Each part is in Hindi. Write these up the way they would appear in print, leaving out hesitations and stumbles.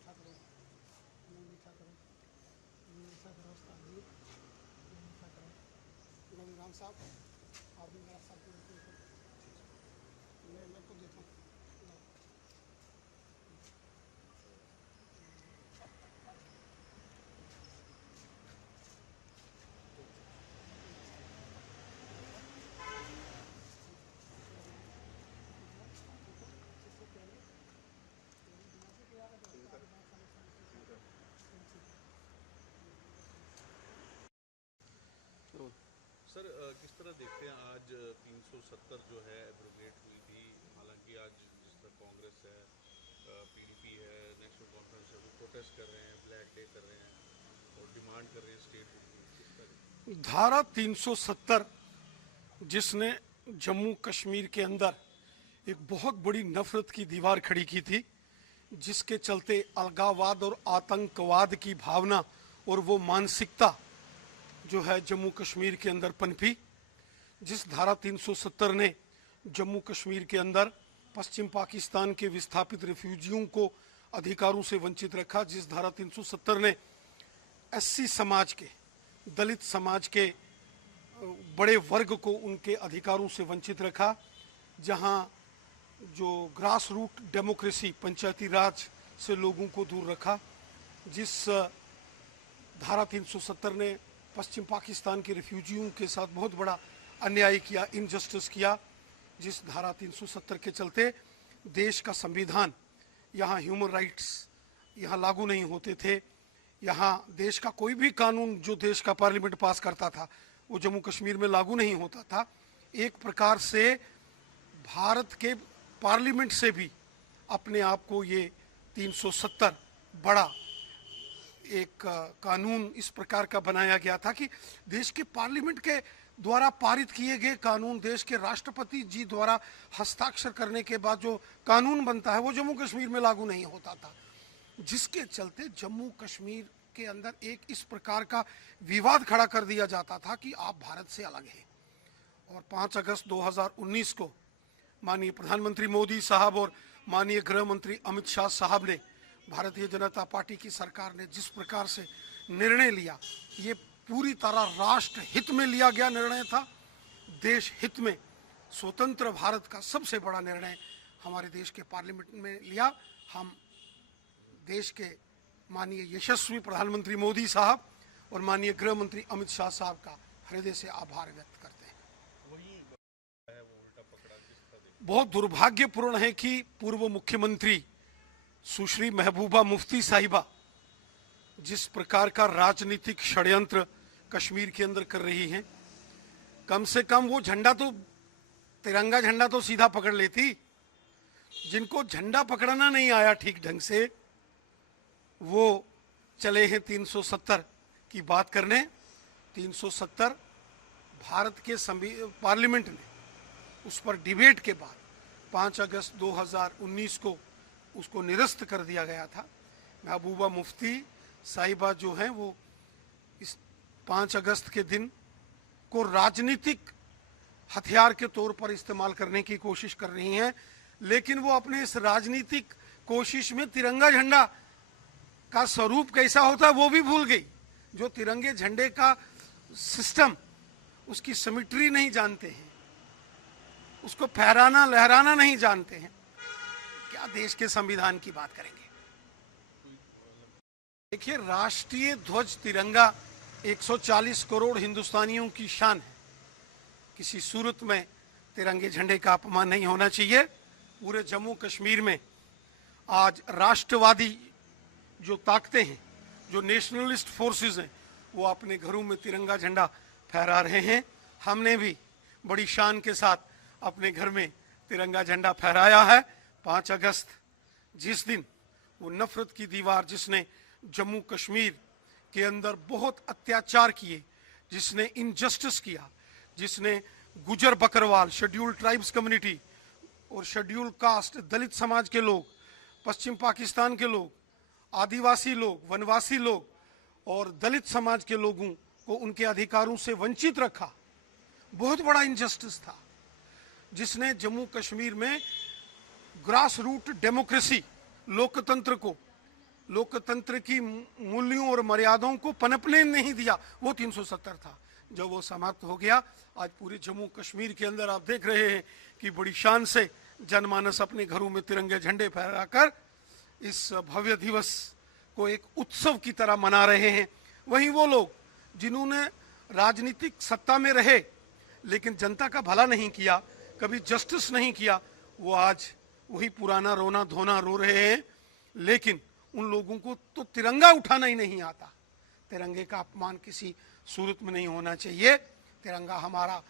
मीठा करो, लो मीठा करो, लो मीठा करो उस्ताद जी, लो मीठा करो। लो इमरान साहब, आप भी मेरा साथ बिल्कुल मैं खुद देता हूँ। सर किस तरह देखते हैं आज 370 जो है एब्रोगेट हुई थी, हालांकि आज जिस तरह कांग्रेस है, पीडीपी है, नेशनल कॉन्फ्रेंस है, वो प्रोटेस्ट कर रहे हैं, ब्लैक डे कर रहे हैं और डिमांड कर रहे हैं स्टेट रिव्यू, किस तरह? धारा 370 जिसने जम्मू कश्मीर के अंदर एक बहुत बड़ी नफरत की दीवार खड़ी की थी, जिसके चलते अलगाववाद और आतंकवाद की भावना और वो मानसिकता जो है जम्मू कश्मीर के अंदर पनपी, जिस धारा 370 ने जम्मू कश्मीर के अंदर पश्चिम पाकिस्तान के विस्थापित रिफ्यूजियों को अधिकारों से वंचित रखा, जिस धारा 370 ने एससी समाज के, दलित समाज के बड़े वर्ग को उनके अधिकारों से वंचित रखा, जहां जो ग्रास रूट डेमोक्रेसी, पंचायती राज से लोगों को दूर रखा, जिस धारा 370 ने पश्चिम पाकिस्तान के रिफ्यूजियों के साथ बहुत बड़ा अन्याय किया, इनजस्टिस किया, जिस धारा 370 के चलते देश का संविधान, यहाँ ह्यूमन राइट्स यहाँ लागू नहीं होते थे, यहाँ देश का कोई भी कानून जो देश का पार्लियामेंट पास करता था वो जम्मू कश्मीर में लागू नहीं होता था। एक प्रकार से भारत के पार्लियामेंट से भी अपने आप को ये 370 बड़ा एक कानून इस प्रकार का बनाया गया था कि देश के पार्लियामेंट के द्वारा पारित किए गए कानून, देश के राष्ट्रपति जी द्वारा हस्ताक्षर करने के बाद जो कानून बनता है वो जम्मू कश्मीर में लागू नहीं होता था, जिसके चलते जम्मू कश्मीर के अंदर एक इस प्रकार का विवाद खड़ा कर दिया जाता था कि आप भारत से अलग हैं। और 5 अगस्त 2019 को माननीय प्रधानमंत्री मोदी साहब और माननीय गृह मंत्री अमित शाह साहब ने, भारतीय जनता पार्टी की सरकार ने जिस प्रकार से निर्णय लिया, ये पूरी तरह राष्ट्र हित में लिया गया निर्णय था, देश हित में स्वतंत्र भारत का सबसे बड़ा निर्णय हमारे देश के पार्लियामेंट में लिया। हम देश के माननीय यशस्वी प्रधानमंत्री मोदी साहब और माननीय गृह मंत्री अमित शाह साहब का हृदय से आभार व्यक्त करते हैं। बहुत दुर्भाग्यपूर्ण है कि पूर्व मुख्यमंत्री सुश्री महबूबा मुफ्ती साहिबा जिस प्रकार का राजनीतिक षड्यंत्र कश्मीर के अंदर कर रही हैं, कम से कम वो झंडा तो, तिरंगा झंडा तो सीधा पकड़ लेती। जिनको झंडा पकड़ना नहीं आया ठीक ढंग से, वो चले हैं 370 की बात करने। 370 भारत के पार्लियामेंट ने उस पर डिबेट के बाद 5 अगस्त 2019 को उसको निरस्त कर दिया गया था। महबूबा मुफ्ती साहिबा जो हैं वो इस 5 अगस्त के दिन को राजनीतिक हथियार के तौर पर इस्तेमाल करने की कोशिश कर रही हैं, लेकिन वो अपने इस राजनीतिक कोशिश में तिरंगा झंडा का स्वरूप कैसा होता है वो भी भूल गई। जो तिरंगे झंडे का सिस्टम, उसकी सिमेट्री नहीं जानते हैं, उसको फहराना लहराना नहीं जानते हैं, क्या देश के संविधान की बात करेंगे। देखिए, राष्ट्रीय ध्वज तिरंगा 140 करोड़ हिंदुस्तानियों की शान है। किसी सूरत में तिरंगे झंडे का अपमान नहीं होना चाहिए। पूरे जम्मू कश्मीर में आज राष्ट्रवादी जो ताकतें हैं, जो नेशनलिस्ट फोर्सेस हैं, वो अपने घरों में तिरंगा झंडा फहरा रहे हैं। हमने भी बड़ी शान के साथ अपने घर में तिरंगा झंडा फहराया है। 5 अगस्त जिस दिन वो नफरत की दीवार जिसने जम्मू कश्मीर के अंदर बहुत अत्याचार किए, जिसने इनजस्टिस किया, जिसने गुजर बकरवाल, शेड्यूल्ड ट्राइब्स कम्युनिटी और शेड्यूल्ड कास्ट, दलित समाज के लोग, पश्चिम पाकिस्तान के लोग, आदिवासी लोग, वनवासी लोग और दलित समाज के लोगों को उनके अधिकारों से वंचित रखा, बहुत बड़ा इनजस्टिस था, जिसने जम्मू कश्मीर में ग्रास रूट डेमोक्रेसी, लोकतंत्र को लोकतंत्र की मूल्यों और मर्यादाओं को पनपने नहीं दिया, वो 370 था। जब वो समाप्त हो गया, आज पूरे जम्मू कश्मीर के अंदर आप देख रहे हैं कि बड़ी शान से जनमानस अपने घरों में तिरंगे झंडे फहराकर इस भव्य दिवस को एक उत्सव की तरह मना रहे हैं। वहीं वो लोग जिन्होंने राजनीतिक सत्ता में रहे लेकिन जनता का भला नहीं किया, कभी जस्टिस नहीं किया, वो आज वही पुराना रोना धोना रो रहे हैं। लेकिन उन लोगों को तो तिरंगा उठाना ही नहीं आता। तिरंगे का अपमान किसी सूरत में नहीं होना चाहिए। तिरंगा हमारा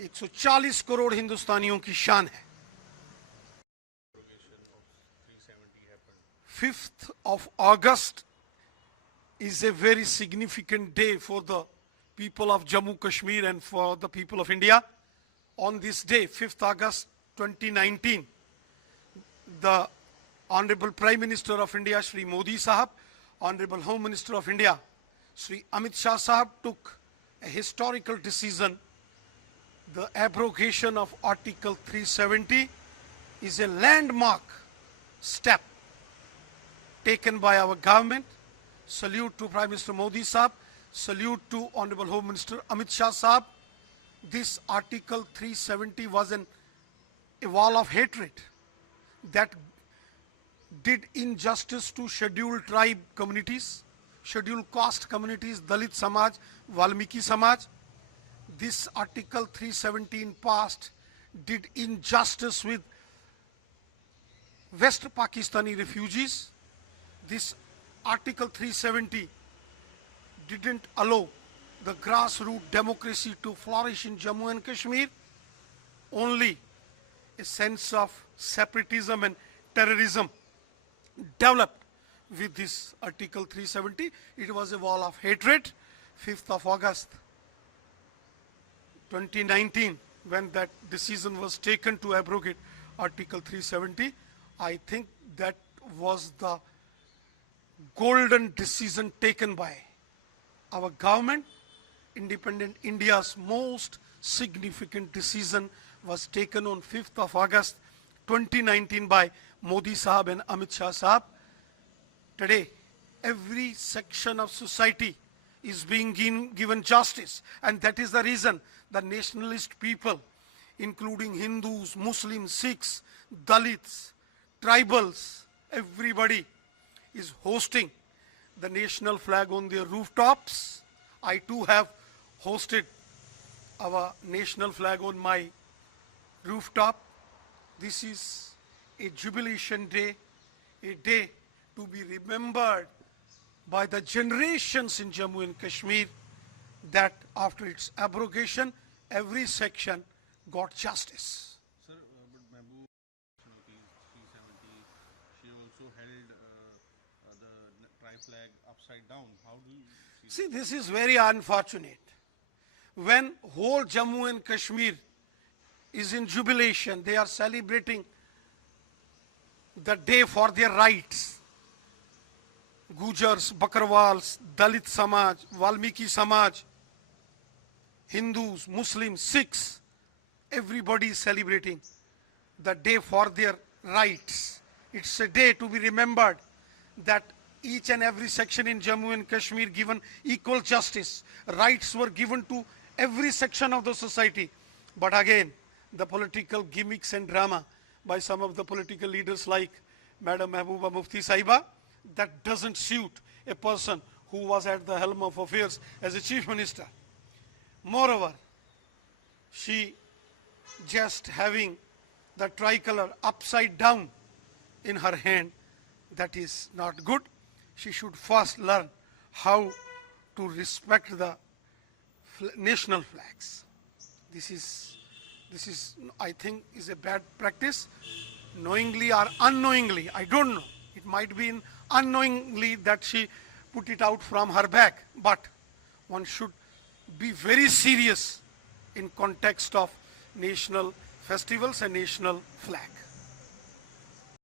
140 करोड़ हिंदुस्तानियों की शान है। 5th of August is a very significant day for the people of Jammu Kashmir and for the people of India. On this day, 5th August 2019, the Honorable Prime Minister of India, Shri Modi Sahab, Honorable Home Minister of India, Shri Amit Shah Sahab, took a historical decision. The abrogation of Article 370 is a landmark step taken by our government. Salute to Prime Minister Modi Sahab, salute to Honorable Home Minister Amit Shah Sahab. This Article 370 was a wall of hatred that did injustice to scheduled tribe communities, scheduled caste communities, Dalit Samaj, Valmiki Samaj. This Article 317 passed did injustice with West Pakistani refugees. This Article 370 didn't allow the grassroots democracy to flourish in Jammu and Kashmir. Only a sense of separatism and terrorism developed with this Article 370. It was a wall of hatred. 5th of August 2019, when that decision was taken to abrogate Article 370, I think that was the golden decision taken by our government. Independent India's most significant decision was taken on 5th of August 2019 by Modi Sahab and Amit Shah Sahab. Today, every section of society is being given justice, and that is the reason the nationalist people, including Hindus, Muslims, Sikhs, Dalits, tribals, everybody is hosting the national flag on their rooftops. I too have hosted our national flag on my rooftop. This is a jubilation day, a day to be remembered by the generations in Jammu and Kashmir, that after its abrogation, every section got justice. Sir, but Mehbooba 370, she also held the tri flag upside down. How do you see See, this is very unfortunate. When whole Jammu and Kashmir is in jubilation, they are celebrating the day for their rights. Gujars, Bakarwals, Dalit Samaj, Valmiki Samaj, Hindus, Muslims, Sikhs, everybody is celebrating the day for their rights. It's a day to be remembered that each and every section in Jammu and Kashmir given equal justice. Rights were given to every section of the society. But again, the political gimmicks and drama by some of the political leaders like Madam Mehbooba Mufti Sahiba, that doesn't suit a person who was at the helm of affairs as a chief minister. Moreover, she just having the tricolor upside down in her hand, that is not good. She should first learn how to respect the national flags. This is, I think, is a bad practice. Knowingly or unknowingly, I don't know. It might be unknowingly that she put it out from her bag. But one should be very serious in context of national festivals and national flag.